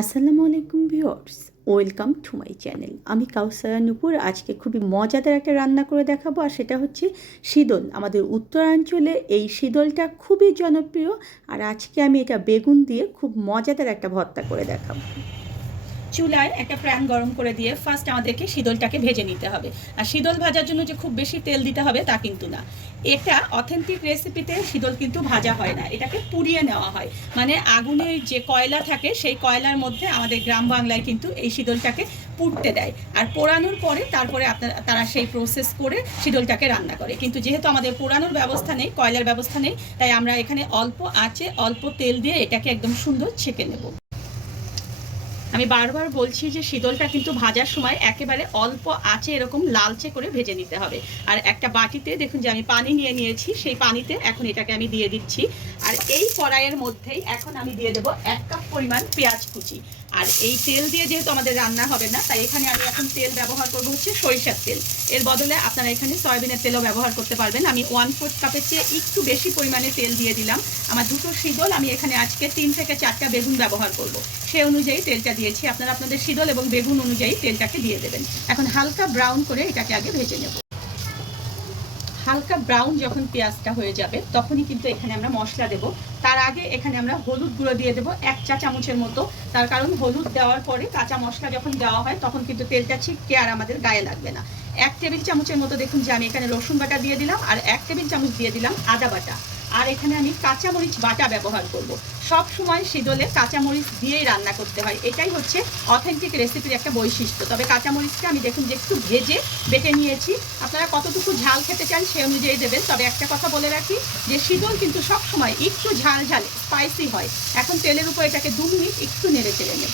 আসসালামু আলাইকুম viewers, welcome to my channel. আমি কাউসারা নূপুর। আজকে খুবই মজাদার একটা রান্না করে দেখাবো, আর সেটা হচ্ছে শীদল। আমাদের উত্তরাঞ্চলে এই শীদলটা খুবই জনপ্রিয়, আর আজকে আমি এটা বেগুন দিয়ে খুব মজাদার একটা ভর্তা করে দেখাবো। চুলায় একটা প্যান গরম করে দিয়ে ফার্স্ট আমাদেরকে শীদলটাকে ভেজে নিতে হবে। আর শীদল ভাজার জন্য যে খুব বেশি তেল দিতে হবে তা কিন্তু না। এটা অথেন্টিক রেসিপিতে শীদল কিন্তু ভাজা হয় না, এটাকে পুড়িয়ে নেওয়া হয়। মানে আগুনের যে কয়লা থাকে সেই কয়লার মধ্যে আমাদের গ্রাম বাংলায় কিন্তু এই শীদলটাকে পুড়তে দেয়, আর পোড়ানোর পরে তারপরে তারা সেই প্রসেস করে শীদলটাকে রান্না করে। কিন্তু যেহেতু আমাদের পোড়ানোর ব্যবস্থা নেই, কয়লার ব্যবস্থা নেই, তাই আমরা এখানে অল্প আঁচে অল্প তেল দিয়ে এটাকে একদম সুন্দর ছেঁকে নেব। আমি বারবার বলছি যে শীদলটা কিন্তু ভাজার সময় একেবারে অল্প আঁচে এরকম লালচে করে ভেজে নিতে হবে। আর একটা বাটিতে দেখুন যে আমি পানি নিয়ে নিয়েছি, সেই পানিতে এখন এটাকে আমি দিয়ে দিচ্ছি। আর এই কড়াইয়ের মধ্যেই এখন আমি দিয়ে দেবো 1 কাপ পরিমাণ পেঁয়াজ কুচি। আর এই তেল দিয়ে যেহেতু আমাদের রান্না হবে না, তাই এখানে আমি এখন তেল ব্যবহার করবো হচ্ছে সরিষার তেল। এর বদলে আপনারা এখানে সয়াবিনের তেলও ব্যবহার করতে পারবেন। আমি 1/4 কাপের চেয়ে একটু বেশি পরিমাণে তেল দিয়ে দিলাম। আমার দুটো শীদল, আমি এখানে আজকে 3 থেকে 4টা বেগুন ব্যবহার করব, সেই অনুযায়ী তেলটা দিয়েছি। আপনারা আপনাদের শীদল এবং বেগুন অনুযায়ী তেলটাকে দিয়ে দেবেন। এখন হালকা ব্রাউন করে এটাকে আগে ভেজে নেব। হালকা ব্রাউন যখন পেঁয়াজটা হয়ে যাবে তখনই কিন্তু এখানে আমরা মশলা দেব। তার আগে এখানে আমরা হলুদ গুঁড়ো দিয়ে দেবো 1 চা চামচের মতো। তার কারণ হলুদ দেওয়ার পরে কাঁচা মশলা যখন দেওয়া হয় তখন কিন্তু তেলটা ছিটকে আর আমাদের গায়ে লাগবে না। 1 টেবিল চামচের মতো দেখুন যে আমি এখানে রসুন বাটা দিয়ে দিলাম, আর 1 টেবিল চামচ দিয়ে দিলাম আদা বাটা। আর এখানে আমি কাঁচামরিচ বাটা ব্যবহার করব। সব সময় শীদলে কাঁচামরিচ দিয়েই রান্না করতে হয়, এটাই হচ্ছে অথেন্টিক রেসিপির একটা বৈশিষ্ট্য। তবে কাঁচামরিচটা আমি দেখুন যে একটু ভেজে বেটে নিয়েছি। আপনারা কতটুকু ঝাল খেতে চান সেই অনুযায়ী দেবেন। তবে একটা কথা বলে রাখি যে শীদল কিন্তু সব সময় একটু ঝাল ঝাল স্পাইসি হয়। এখন তেলের উপর এটাকে 2 মিনিট একটু নেড়ে চেড়ে নেব।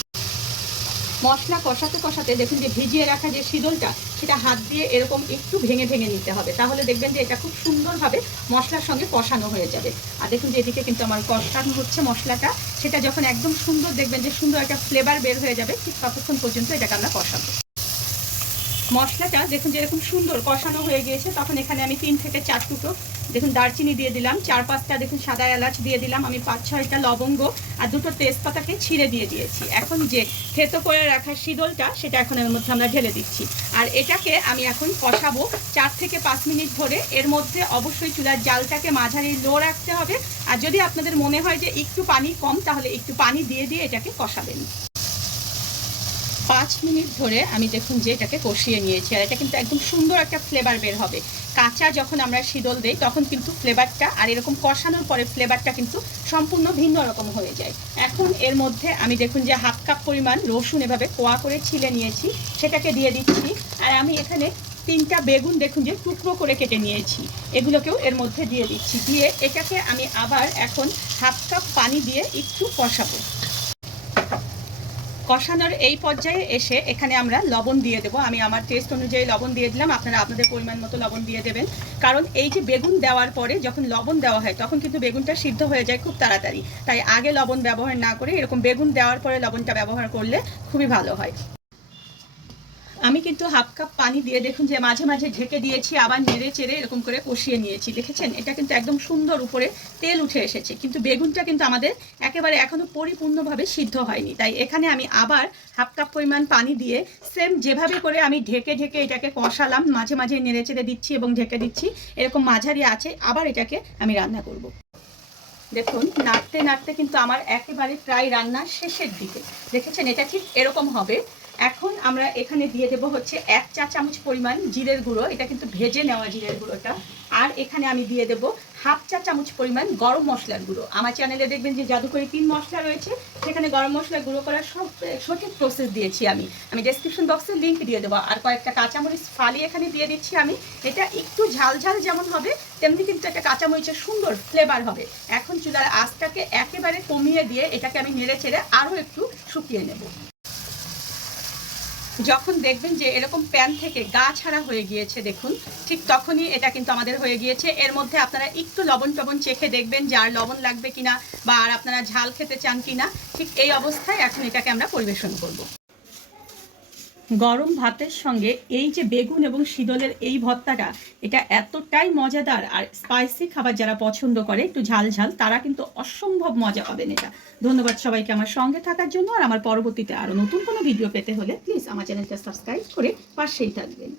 মশলা কষাতে কষাতে দেখুন যে ভিজিয়ে রাখা যে শীদলটা সেটা হাত দিয়ে এরকম একটু ভেঙে ভেঙে নিতে হবে, তাহলে দেখবেন যে এটা খুব সুন্দরভাবে মশলার সঙ্গে কষানো হয়ে যাবে। আর দেখুন যে এদিকে কিন্তু আমার কষানো হচ্ছে মশলাটা, সেটা যখন একদম সুন্দর দেখবেন যে সুন্দর একটা ফ্লেভার বের হয়ে যাবে, ঠিক ততক্ষণ পর্যন্ত এটাকে আমরা কষাবো। মশলাটা দেখুন যে এরকম সুন্দর কষানো হয়ে গিয়েছে, তখন এখানে আমি 3 থেকে 4 টুকরো দেখুন দারচিনি দিয়ে দিলাম, 4-5টা দেখুন সাদা এলাচ দিয়ে দিলাম, আমি 5-6টা লবঙ্গ আর 2টো তেজপাতাকে ছিঁড়ে দিয়ে দিয়েছি। এখন যে থেতো করে রাখা শীদলটা সেটা এখন এর মধ্যে আমরা ঢেলে দিচ্ছি। আর এটাকে আমি এখন কষাবো 4 থেকে 5 মিনিট ধরে। এর মধ্যে অবশ্যই চুলার জালটাকে মাঝারি লো রাখতে হবে। আর যদি আপনাদের মনে হয় যে একটু পানি কম, তাহলে একটু পানি দিয়ে দিয়ে এটাকে কষাবেন। 5 মিনিট ধরে আমি দেখুন যে এটাকে কষিয়ে নিয়েছি, আর এটা কিন্তু একদম সুন্দর একটা ফ্লেভার বের হবে। কাঁচা যখন আমরা শীদল দেই তখন কিন্তু ফ্লেভারটা, আর এরকম কষানোর পরে ফ্লেভারটা কিন্তু সম্পূর্ণ ভিন্ন রকম হয়ে যায়। এখন এর মধ্যে আমি দেখুন যে 1/2 কাপ পরিমাণ রসুন এভাবে কোয়া করে ছিলে নিয়েছি, সেটাকে দিয়ে দিচ্ছি। আর আমি এখানে 3টা বেগুন দেখুন যে টুকরো করে কেটে নিয়েছি, এগুলোকেও এর মধ্যে দিয়ে দিচ্ছি। দিয়ে এটাকে আমি আবার এখন 1/2 কাপ পানি দিয়ে একটু কষাবো। কষানোর এই পর্যায়ে এসে এখানে আমরা লবণ দিয়ে দেবো। আমি আমার টেস্ট অনুযায়ী লবণ দিয়ে দিলাম, আপনারা আপনাদের পরিমাণ মতো লবণ দিয়ে দেবেন। কারণ এই যে বেগুন দেওয়ার পরে যখন লবণ দেওয়া হয় তখন কিন্তু বেগুনটা সিদ্ধ হয়ে যায় খুব তাড়াতাড়ি, তাই আগে লবণ ব্যবহার না করে এরকম বেগুন দেওয়ার পরে লবণটা ব্যবহার করলে খুবই ভালো হয়। আমি কিন্তু 1/2 কাপ পানি দিয়ে দেখুন যে মাঝে মাঝে ঢেকে দিয়েছি, আবার নেড়ে চেড়ে এরকম করে কষিয়ে নিয়েছি। দেখেছেন এটা কিন্তু একদম সুন্দর উপরে তেল উঠে এসেছে, কিন্তু বেগুনটা কিন্তু আমাদের একেবারে এখনো পরিপূর্ণভাবে সিদ্ধ হয়নি। তাই এখানে আমি আবার 1/2 কাপ পরিমাণ পানি দিয়ে সেম যেভাবে করে আমি ঢেকে ঢেকে এটাকে কষালাম, মাঝে মাঝে নেড়ে চেড়ে দিচ্ছি এবং ঢেকে দিচ্ছি, এরকম মাঝারি আছে আবার এটাকে আমি রান্না করব। দেখুন নাড়তে নাড়তে কিন্তু আমার একেবারে প্রায় রান্নার শেষের দিকে। দেখেছেন এটা ঠিক এরকম হবে। এখন আমরা এখানে দিয়ে দেবো হচ্ছে 1 চা চামচ পরিমাণ জিরের গুঁড়ো, এটা কিন্তু ভেজে নেওয়া জিরের গুঁড়োটা। আর এখানে আমি দিয়ে দেবো 1/2 চা চামচ পরিমাণ গরম মশলার গুঁড়ো। আমার চ্যানেলে দেখবেন যে জাদুকরি 3 মশলা রয়েছে, সেখানে গরম মশলা গুঁড়ো করার সঠিক প্রসেস দিয়েছি। আমি ডেসক্রিপশন বক্সে লিঙ্ক দিয়ে দেবো। আর কয়েকটা কাঁচামরিচ ফালি এখানে দিয়ে দিচ্ছি আমি। এটা একটু ঝাল ঝাল যেমন হবে তেমনি কিন্তু একটা কাঁচামরিচের সুন্দর ফ্লেভার হবে। এখন চুলার আঁচটাকে একেবারে কমিয়ে দিয়ে এটাকে আমি নেড়ে চেড়ে আরও একটু শুকিয়ে নেব। যখন দেখবেন যে এরকম প্যান থেকে গা ছাড়া হয়ে গিয়েছে দেখুন, ঠিক তখনই এটা কিন্তু আমাদের হয়ে গিয়েছে। এর মধ্যে আপনারা একটু লবণ টবণ চেখে দেখবেন যে আর লবণ লাগবে কিনা, বা আর আপনারা ঝাল খেতে চান কিনা। ঠিক এই অবস্থায় এখন এটাকে আমরা পরিবেশন করব। গরম ভাতের সঙ্গে এই যে বেগুন এবং শীদলের এই ভর্তাটা এটা এতটাই মজাদার, আর স্পাইসি খাবার যারা পছন্দ করে একটু ঝাল ঝাল তারা কিন্তু অসম্ভব মজা পাবেন এটা। ধন্যবাদ সবাইকে আমার সঙ্গে থাকার জন্য। আর আমার পরবর্তীতে আরও নতুন কোনো ভিডিও পেতে হলে প্লিজ আমার চ্যানেলটা সাবস্ক্রাইব করে পাশেই থাকবেন।